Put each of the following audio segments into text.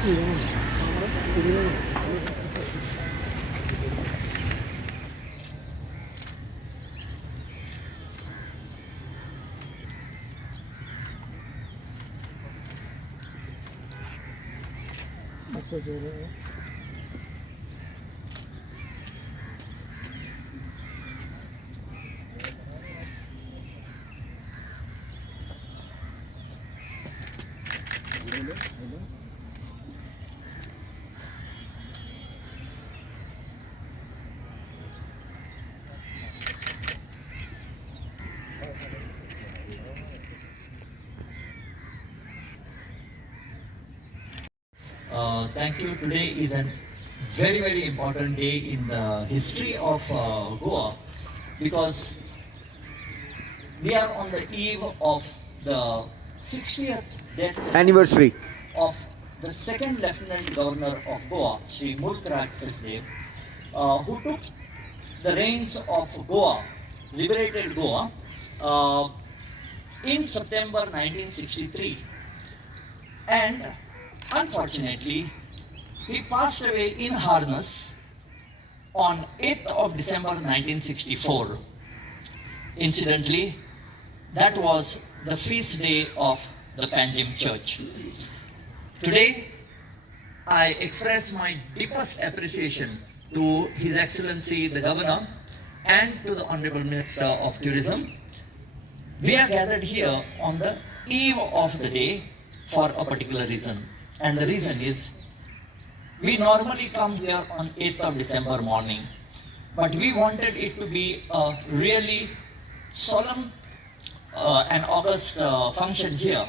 Thank you. Today is a very, very important day in the history of Goa because we are on the eve of the 60th death anniversary of the second Lieutenant Governor of Goa, Sri Mulk Raj Sachdev, who took the reins of Goa, liberated Goa, in September 1963. And unfortunately, he passed away in harness on 8th of December 1964. Incidentally, that was the feast day of the Panjim Church. Today, I express my deepest appreciation to His Excellency the Governor and to the Honorable Minister of Tourism. We are gathered here on the eve of the day for a particular reason. And the reason is, we normally come here on 8th of December morning, but we wanted it to be a really solemn and august function here.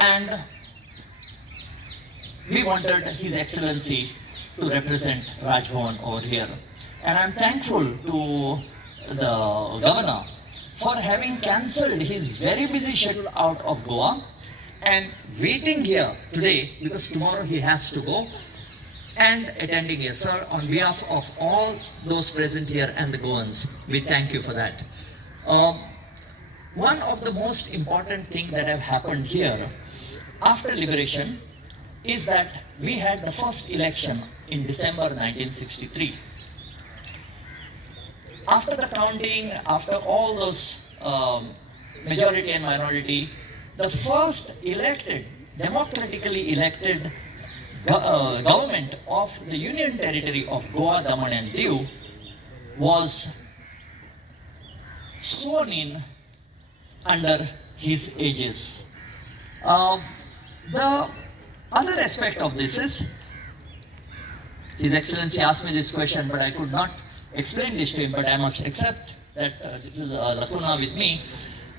And we wanted His Excellency to represent Raj Bhavan over here. And I'm thankful to the Governor for having cancelled his very busy schedule out of Goa and waiting here today because tomorrow he has to go and attending here. Sir, on behalf of all those present here and the Goans, we thank you for that. One of the most important things that have happened here after liberation is that we had the first election in December 1963. After the counting, after all those majority and minority, the first elected, democratically elected government of the Union Territory of Goa, Daman and Diu was sworn in under his aegis. The other aspect of this is, His Excellency asked me this question, but I could not explain this to him, but I must accept that this is a lacuna with me,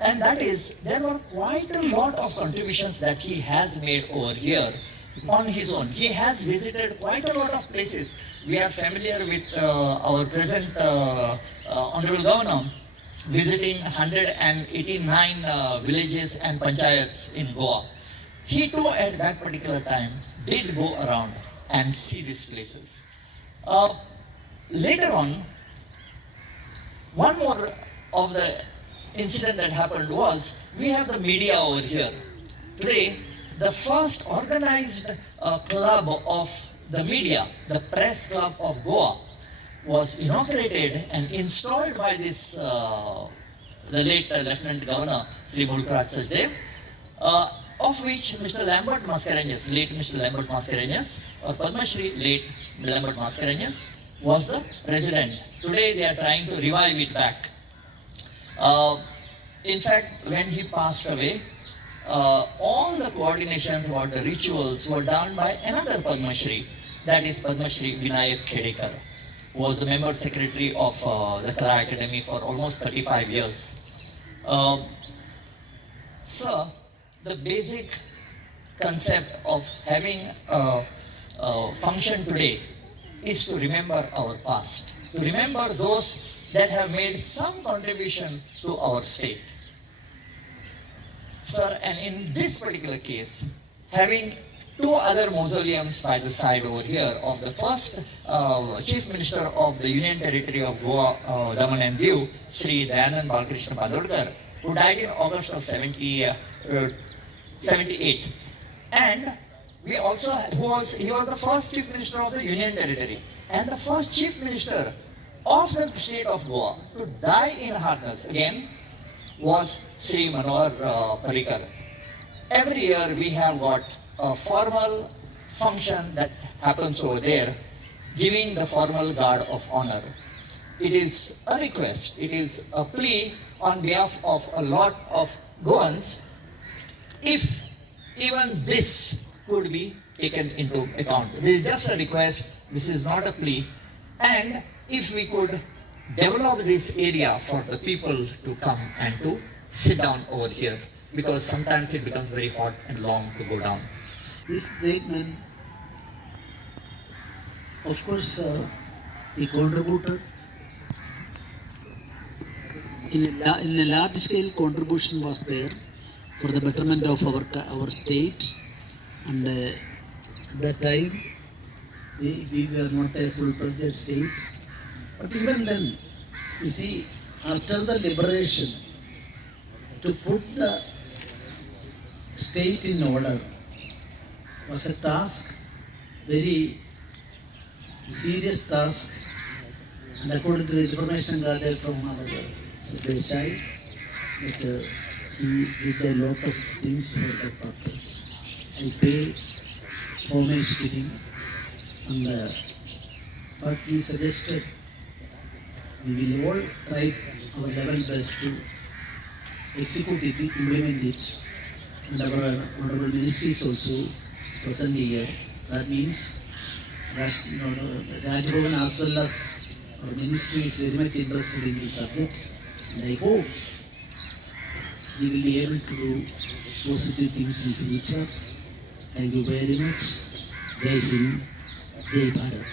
and that is, there were quite a lot of contributions that he has made over here on his own. He has visited quite a lot of places. We are familiar with our present Honorable Governor visiting 189 villages and panchayats in Goa. He too at that particular time did go around and see these places. Later on, one more of the incident that happened was, we have the media over here. Today, the first organized club of the media, the Press Club of Goa, was inaugurated and installed by this, the late Lieutenant Governor, Sri Mulk Raj Sachdev, of which Mr. Lambert Mascarenhas, late Mr. Lambert Mascarenhas, or Padma Shri, late Lambert Mascarenhas, was the president. Today they are trying to revive it back. In fact, when he passed away, all the coordinations about the rituals were done by another Padma Shri, that is Padma Shri Vinayak Khedekar, who was the member secretary of the Kala Academy for almost 35 years. Sir, the basic concept of having a function today is to remember our past, to remember those that have made some contribution to our state. Sir, and in this particular case, having two other mausoleums by the side over here of the first Chief Minister of the Union Territory of Goa, Daman and Diu, Sri Dayanand Balakrishna Palodkar, who died in August of 78. And We also he was the first chief minister of the Union Territory and the first chief minister of the state of Goa to die in harness again was Sri Manohar Parrikar. Every year we have got a formal function that happens over there, giving the formal guard of honor. It is a request, it is a plea on behalf of a lot of Goans, if even this could be taken into account. This is just a request, this is not a plea, and if we could develop this area for the people to come and to sit down over here, because sometimes it becomes very hot and long to go down. This great man, of course, he contributed in a large scale contribution was there for the betterment of our state, and at that time we were not a full-fledged state. But even then, you see, after the liberation, to put the state in order was a task, very serious task, and according to the information gathered from our Desai, that he did a lot of things for that purpose. I pay homage to him, and what he suggested, we will all try our level best to execute it, implement it, and our honorable ministry is also present here. That means Rajbhavan as well as our ministry is very much interested in this subject, and I hope we will be able to do positive things in future. Thank you very much. Jai Hind, Jai Bharat.